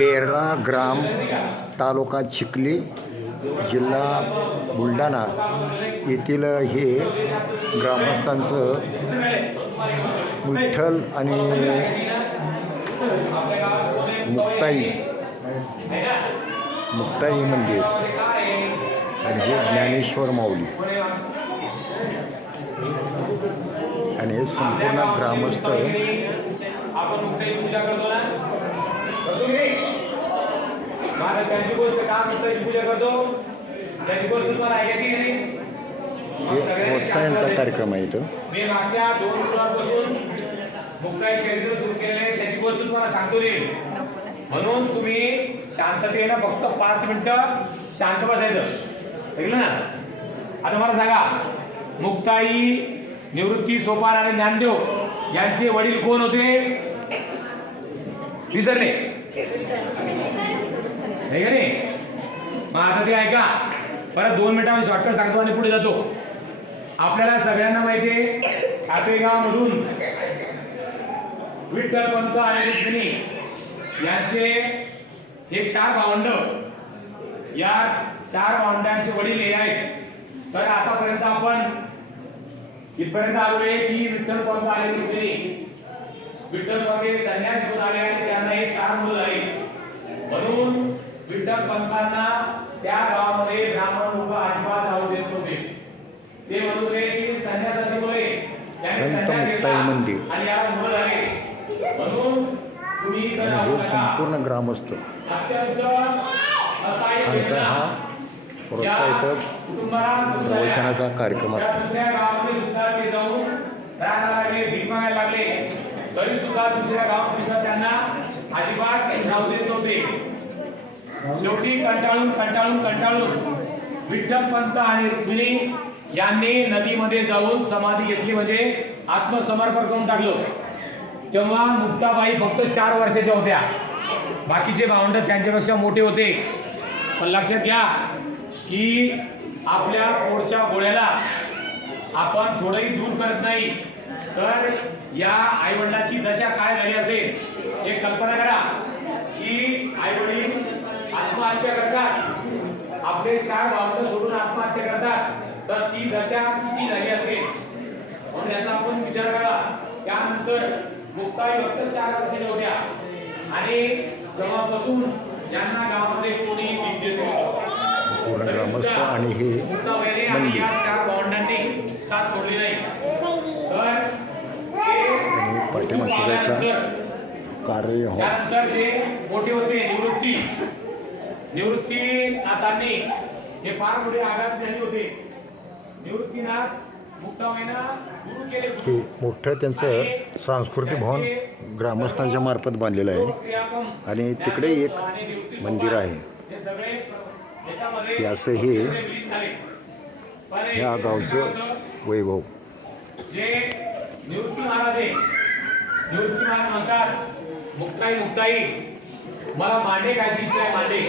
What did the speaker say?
बेरळा ग्राम, तालुका चिखली, जिल्हा बुलढाणा येथील हे ग्रामस्थांचं विठ्ठल आणि मुक्ताई मंदिर आणि हे ज्ञानेश्वर माऊली आणि हे संपूर्ण ग्रामस्थ प्रोत्साहनचा कार्यक्रम आहे इथं. मी मागच्या 2 वर्षांपासून मुक्ताई चरित्र सुरू केलेलं आहे, त्याची गोष्ट तुम्हाला सांगतो रे. म्हणून तुम्ही शांततेनं फक्त 5 मिनिटं शांत बसायचं, ऐकलं ना. आता मला सांगा, मुक्ताई, निवृत्ती, सोपान आणि ज्ञानदेव यांचे वडील कोण होते? विसरले नाही का नाही? मग आता ते ऐका, परत 2 मिनिटांमध्ये शॉर्टकट सांगतो आणि पुढे जातो. आपल्याला सगळ्यांना माहिती आहे, आपेगावमधून विठ्ठल पंत आणि रुक्मिणी यांचे हे 4 भावंड, या 4 भावंडांचे वडील हे आहेत. तर आतापर्यंत आपण इथपर्यंत आलोय की विठ्ठल पंत आणि रुक्मिणी, विठ्ठल पंत संन्यास घेऊन आले आणि त्यांना हे 4 मुलं झाली. म्हणून विठ्ठल पंतांना त्या गावामध्ये ब्राह्मण लोक अजिबात जाऊ देत नव्हते. ते म्हणत होते की संन्यासाची मुले संत मुक्ताई मंदिर आणि याला मुलं झाले. म्हणून तुम्ही आणि हे संपूर्ण ग्रामस्थ आमचा हा प्रोत्साहित प्रवचनाचा कार्यक्रम असतो. दुसऱ्या गावामध्ये सुद्धा ते जाऊन राहायला लागले, भीक मागायला लागले, तरी सुद्धा दुसऱ्या गावात सुद्धा त्यांना अजिबात जाऊ देत नव्हते. शेवटी कंटाळून विठ्ठल पंत आणि रुक्मिणी यांनी नदीमध्ये जाऊन समाधी घेतली, म्हणजे आत्मसमर्पण करून टाकलं. तेव्हा मुक्ताबाई फक्त 4 वर्षाच्या होत्या. बाकीचे भावंड त्यांच्यापेक्षा मोठे होते. पण लक्षात घ्या की आपल्या पोटच्या गोळ्याला आपण थोडंही दूर करत नाही, तर या आईवडिलाची दशा काय झाली असेल हे कल्पना करा. की आईवडील आत्महत्या करतात, आपले 4 भावंड सोडून आत्महत्या करतात, तर ती दशा किती झाली असेल म्हणून याचा आपण विचार करा. त्यानंतर मुक्ताई फक्त 4 वर्षाच्या होत्या आणि तेव्हापासून यांना गावामध्ये कोणी विद्युत पूर्ण ग्रामस्थ आणि हे मंदिर 4 भावंडांनी साथ सोडली नाही. तर आणि पाठीमागच्या कार्य हो. त्यानंतर जे मोठे होते निवृत्तीनाथांनी हे फार मोठे आघात झाले होते. निवृत्तीनाथ मुक्ताबाईंना गुरु केले. हे मोठं त्यांचं सांस्कृतिक भवन ग्रामस्थांच्या मार्फत बांधलेलं आहे आणि तिकडे एक मंदिर आहे. ते असं हे ह्या गावचं वैभव. जे निवृत्ती महाराज म्हणतात, मुक्ताई मला मांडे खायची इच्छा आहे, मांडे.